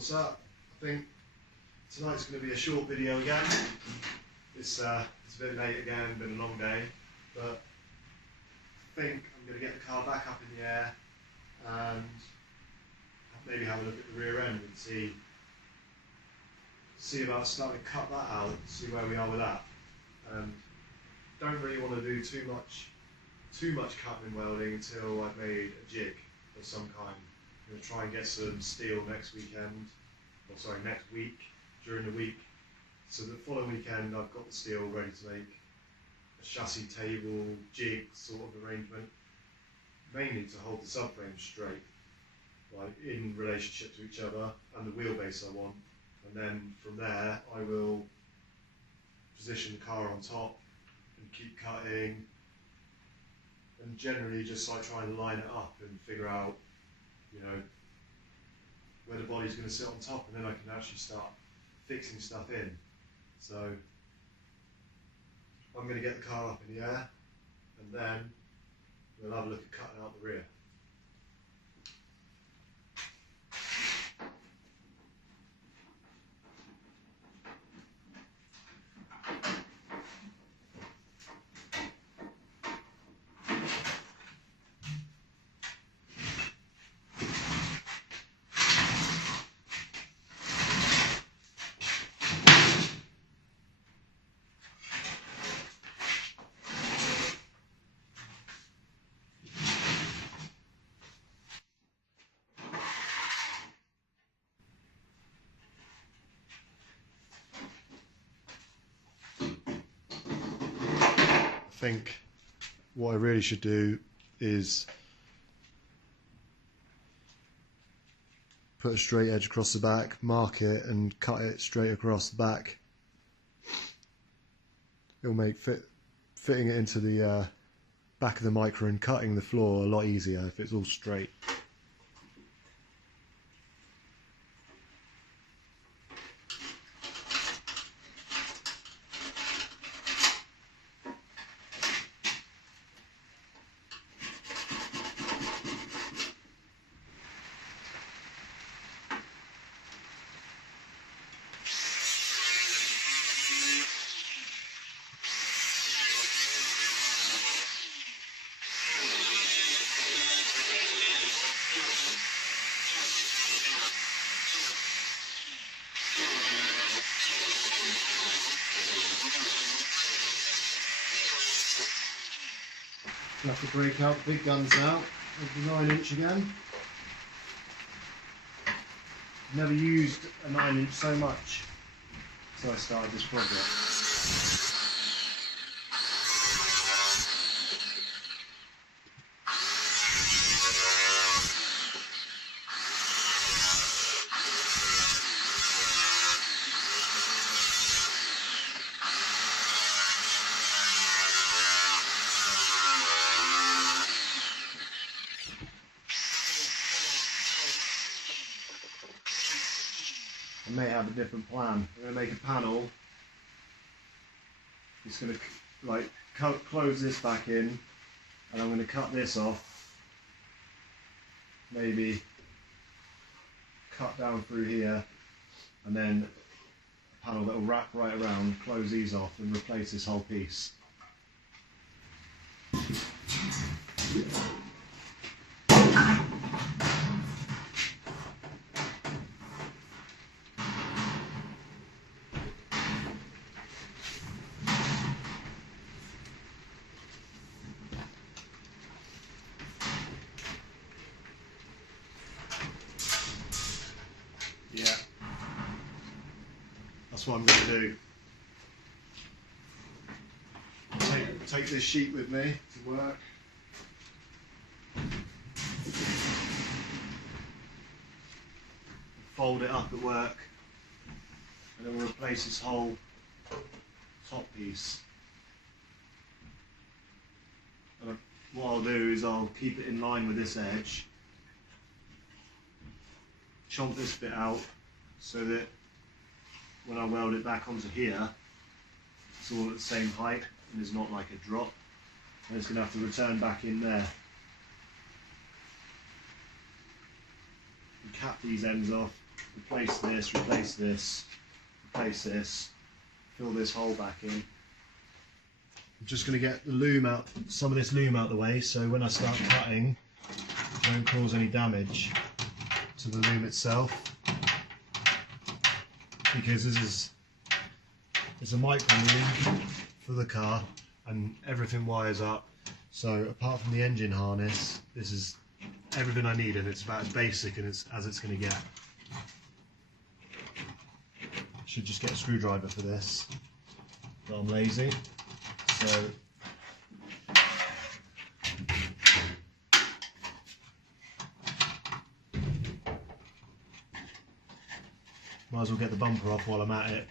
What's up? I think tonight's going to be a short video again. It's a bit late again, been a long day, but I think I'm going to get the car back up in the air and maybe have a look at the rear end and see about starting to cut that out, see where we are with that. Don't really want to do too much cutting and welding until I've made a jig of some kind. I'm going to try and get some steel next weekend, or sorry, next week, during the week. So the following weekend I've got the steel ready to make a chassis table jig sort of arrangement, mainly to hold the subframe straight, like in relationship to each other, and the wheelbase I want. And then from there I will position the car on top and keep cutting, and generally just like trying to line it up and figure out, you know, where the body's going to sit on top, and then I can actually start fixing stuff in. So I'm going to get the car up in the air, and then we'll have a look at cutting out the rear. I think what I really should do is put a straight edge across the back, mark it and cut it straight across the back. It'll make fitting it into the back of the Micra and cutting the floor a lot easier if it's all straight. I have to break out the big guns now with the 9" again. Never used a 9" so much since I started this project. I may have a different plan. I'm going to make a panel. It's going to like close this back in, and I'm going to cut this off. Maybe cut down through here, and then a panel that will wrap right around, close these off, and replace this whole piece. Yeah, that's what I'm going to do. Take this sheet with me to work. Fold it up at work, and then we'll replace this whole top piece. And what I'll do is I'll keep it in line with this edge, chomp this bit out so that when I weld it back onto here, it's all at the same height and there's not like a drop, and it's going to have to return back in there. And cap these ends off, replace this, replace this, replace this, fill this hole back in. I'm just going to get the loom out, some of this loom out of the way, so when I start cutting, it won't cause any damage to the loom itself, because it's a micro loom for the car and everything wires up. So apart from the engine harness, this is everything I need, and it's about as basic and as it's going to get. Should just get a screwdriver for this, but I'm lazy, so might as well get the bumper off while I'm at it.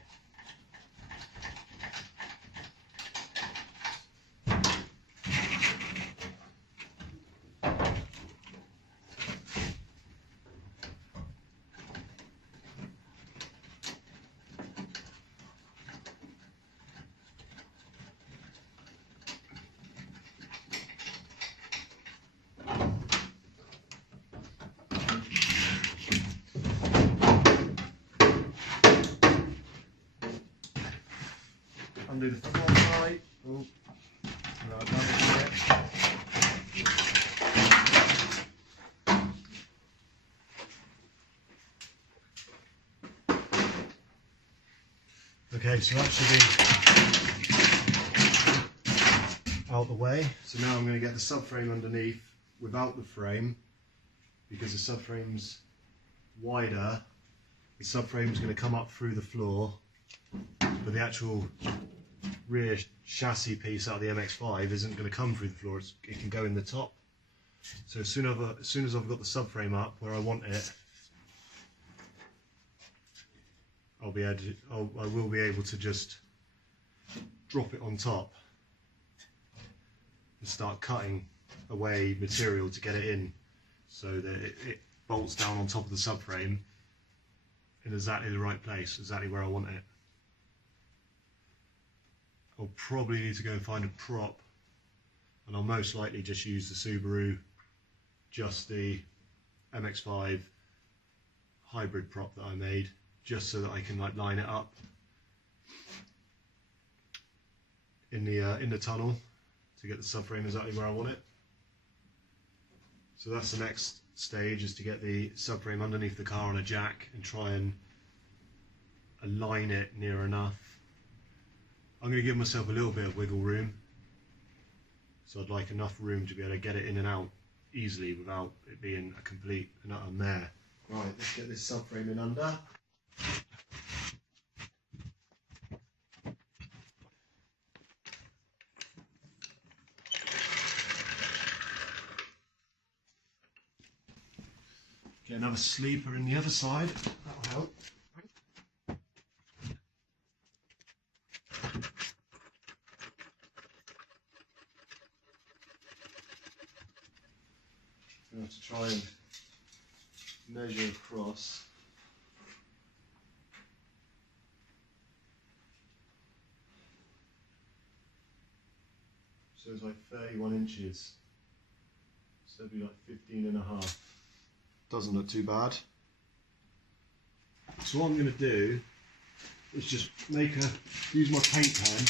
Undo the floorlight. Oh, right, that okay, so that should be out the way. So now I'm going to get the subframe underneath without the frame, because the subframe's wider. The subframe's going to come up through the floor, but the actual rear chassis piece out of the MX-5 isn't going to come through the floor. It can go in the top. So as soon as I've got the subframe up where I want it, I will be able to just drop it on top and start cutting away material to get it in, so that it bolts down on top of the subframe in exactly the right place, exactly where I want it. I'll probably need to go and find a prop, and I'll most likely just use the Subaru Justy MX-5 hybrid prop that I made, just so that I can like line it up in the tunnel to get the subframe exactly where I want it. So that's the next stage, is to get the subframe underneath the car on a jack and try and align it near enough. I'm going to give myself a little bit of wiggle room, so I'd like enough room to be able to get it in and out easily without it being a complete and utter mare. Right, let's get this subframe in under. Get another sleeper in the other side, that'll help. I have to try and measure across. So it's like 31 inches. So it'd be like 15 and a half. Doesn't look too bad. So what I'm going to do is just use my paint pen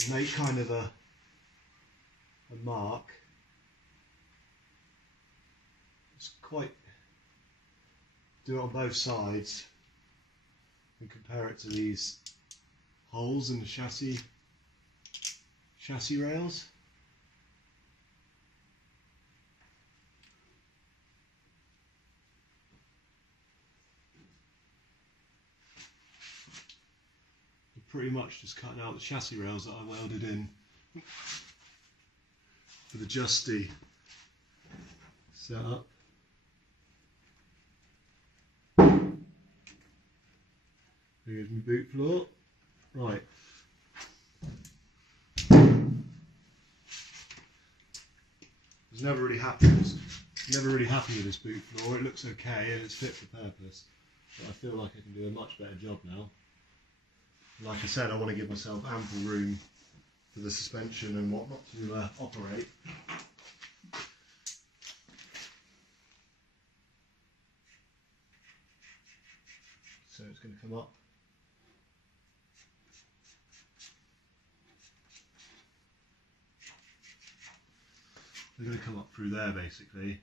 and make kind of a mark. Do it on both sides and compare it to these holes in the chassis rails. Pretty much just cutting out the chassis rails that I welded in for the Justy setup. Here's my boot floor. Right. I was never really happy with this boot floor. It looks okay and it's fit for purpose, but I feel like I can do a much better job now. Like I said, I want to give myself ample room for the suspension and whatnot to operate. So it's going to come up. They're going to come up through there basically.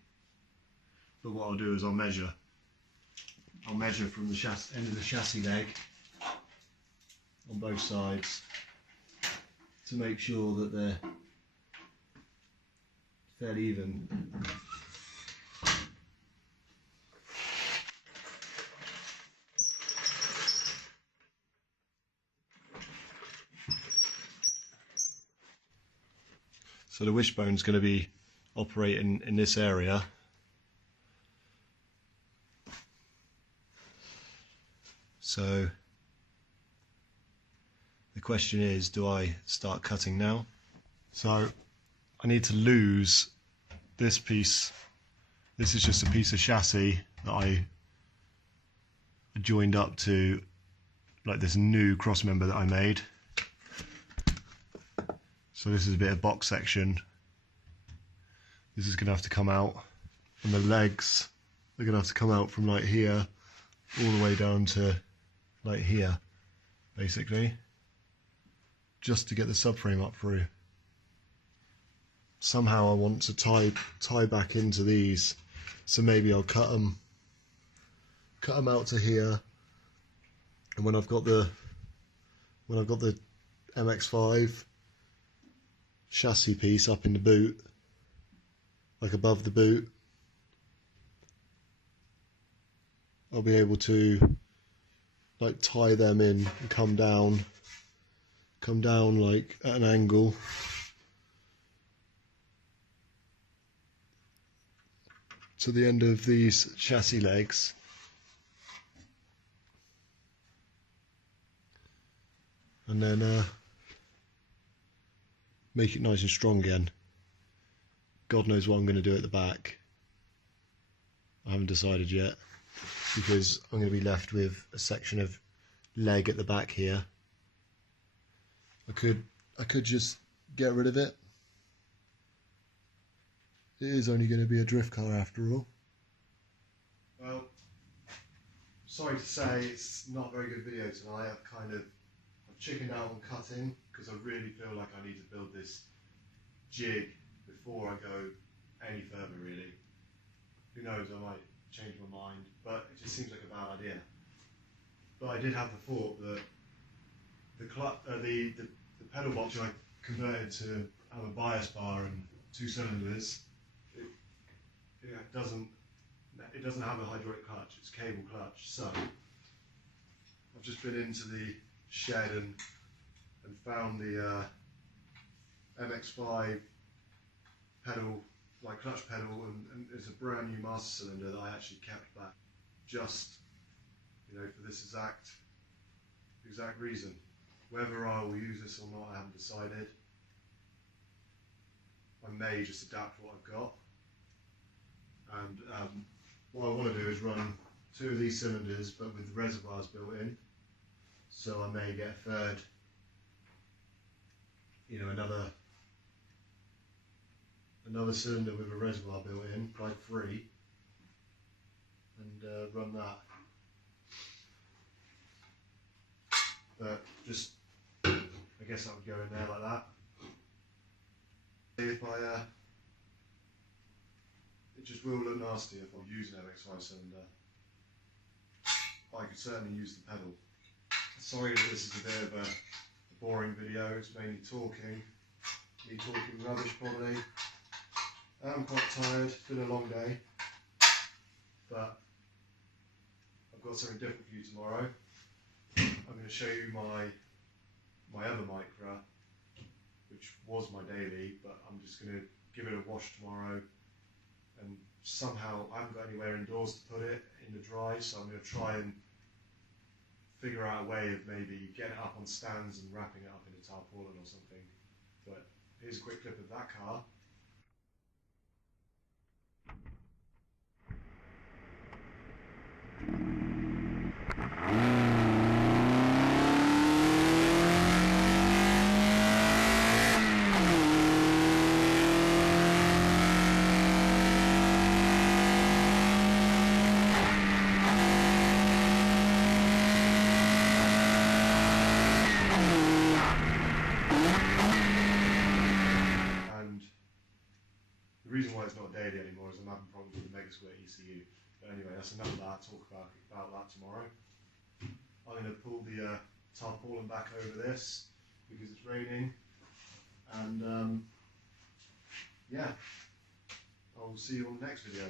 But what I'll do is I'll measure from the end of the chassis leg on both sides to make sure that they're fairly even. So the wishbone's going to be operating in this area. So the question is, do I start cutting now? So I need to lose this piece. This is just a piece of chassis that I joined up to like this new cross member that I made. So this is a bit of box section. This is going to have to come out, and the legs are going to have to come out from like here all the way down to like here, basically, just to get the subframe up through. Somehow I want to tie back into these, so maybe I'll cut them out to here, and when I've got the MX5 chassis piece up in the boot, like above the boot, I'll be able to like tie them in and come down like at an angle to the end of these chassis legs, and then make it nice and strong again. God knows what I'm going to do at the back. I haven't decided yet, because I'm going to be left with a section of leg at the back here. I could just get rid of it. It is only going to be a drift car after all. Well, sorry to say it's not a very good video tonight. I've chickened out on cutting because I really feel like I need to build this jig before I go any further, really. Who knows, I might change my mind, but it just seems like a bad idea. But I did have the thought that the pedal box I converted to have a bias bar and 2 cylinders. It doesn't have a hydraulic clutch, it's cable clutch. So I've just been into the shed and found the MX5 pedal, like clutch pedal, and it's a brand new master cylinder that I actually kept back just, for this exact reason. Whether I will use this or not, I haven't decided. I may just adapt what I've got. And what I want to do is run 2 of these cylinders, but with reservoirs built in. So I may get a third, another cylinder with a reservoir built in, like 3, and run that. But just, I guess that would go in there like that. If it just will look nasty if I'm using an MX5 cylinder. I could certainly use the pedal. Sorry that this is a bit of a boring video. It's mainly me talking rubbish probably. I'm quite tired, it's been a long day, but I've got something different for you tomorrow. I'm going to show you my other Micra, which was my daily, but I'm just going to give it a wash tomorrow, and somehow I haven't got anywhere indoors to put it in the dry, so I'm going to try and figure out a way of maybe getting it up on stands and wrapping it up in a tarpaulin or something. But here's a quick clip of that car. daily anymore as I'm having problems with the mega split ECU. But anyway, that's enough of that. I'll talk about that tomorrow. I'm going to pull the tarpaulin back over this because it's raining, and yeah, I'll see you on the next video.